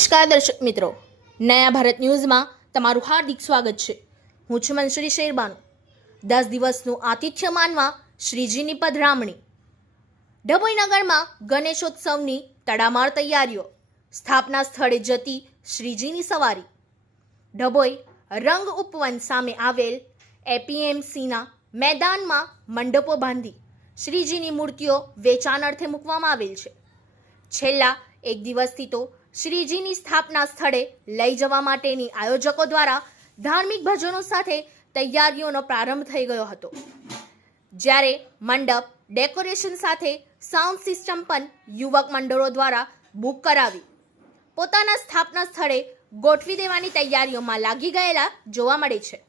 નમસ્કાર દર્શક મિત્રો, નયા ભારત ન્યૂઝમાં તમારું હાર્દિક સ્વાગત છે। હું છું મંસૂરી શેરબાનુ। 10 દિવસનું આતિથ્ય માનવા શ્રીજીની પધરામણી। ડભોઈ નગરમાં ગણેશોત્સવની તડામાર તૈયારીઓ, સ્થાપના સ્થળે જતી શ્રીજીની સવારી। ડભોઈ રંગ ઉપવન સામે આવેલ એપીએમસીના મેદાનમાં મંડપો બાંધી શ્રીજીની મૂર્તિઓ વેચાણ અર્થે મૂકવામાં આવેલ છે। છેલ્લા એક દિવસથી તો શ્રીજીની સ્થાપના સ્થળે લઈ જવા માટેની આયોજકો દ્વારા ધાર્મિક ભજનો સાથે તૈયારીઓનો પ્રારંભ થઈ ગયો હતો, જ્યારે મંડપ ડેકોરેશન સાથે સાઉન્ડ સિસ્ટમ પણ યુવક મંડળો દ્વારા બુક કરાવી પોતાના સ્થાપના સ્થળે ગોઠવી દેવાની તૈયારીઓમાં લાગી ગયેલા જોવા મળે છે।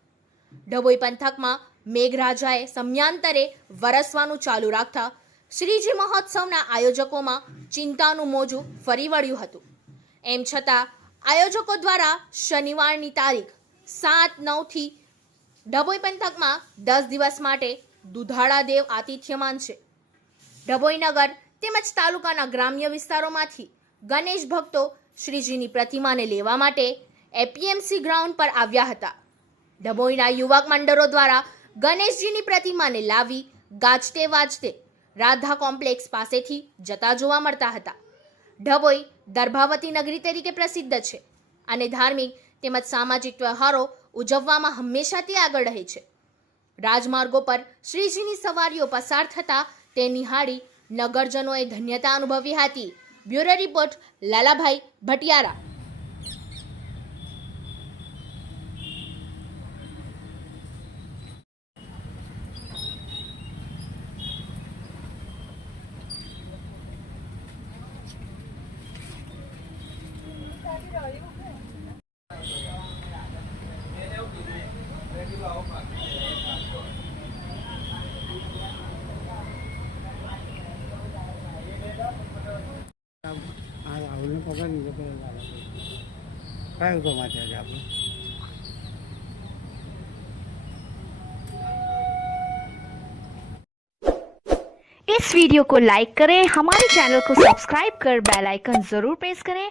ડભોઈ પંથકમાં મેઘરાજાએ સમયાંતરે વરસવાનું ચાલુ રાખતા શ્રીજી મહોત્સવના આયોજકોમાં ચિંતાનું મોજું ફરી વળ્યું હતું। એમ છતાં આયોજકો દ્વારા શનિવારની તારીખ 7-9થી ડભોઈ પંથકમાં 10 દિવસ માટે દુધાળા દેવ આતિથ્યમાન છે। ડભોઈ નગર તેમજ તાલુકાના ગ્રામ્ય વિસ્તારોમાંથી ગણેશ ભક્તો શ્રીજીની પ્રતિમાને લેવા માટે એપીએમસી ગ્રાઉન્ડ પર આવ્યા હતા। ડભોઈના યુવક મંડળો દ્વારા ગણેશજીની પ્રતિમાને લાવી ગાજતે વાજતે રાધા કોમ્પ્લેક્સ પાસેથી જતા જોવા મળતા હતા। ડભોઈ દર્ભાવતી નગરી તરીકે પ્રસિદ્ધ છે અને ધાર્મિક તેમજ સામાજિક તહેવારો ઉજવવામાં હંમેશાથી આગળ રહે છે। રાજમાર્ગો પર શ્રીજીની સવારીઓ પસાર થતા તે નિહાળી નગરજનોએ ધન્યતા અનુભવી હતી। Bureau report Lalabhai Bhatiyara. इस वीडियो को लाइक करें, हमारे चैनल को सब्सक्राइब कर बेल आइकन जरूर प्रेस करें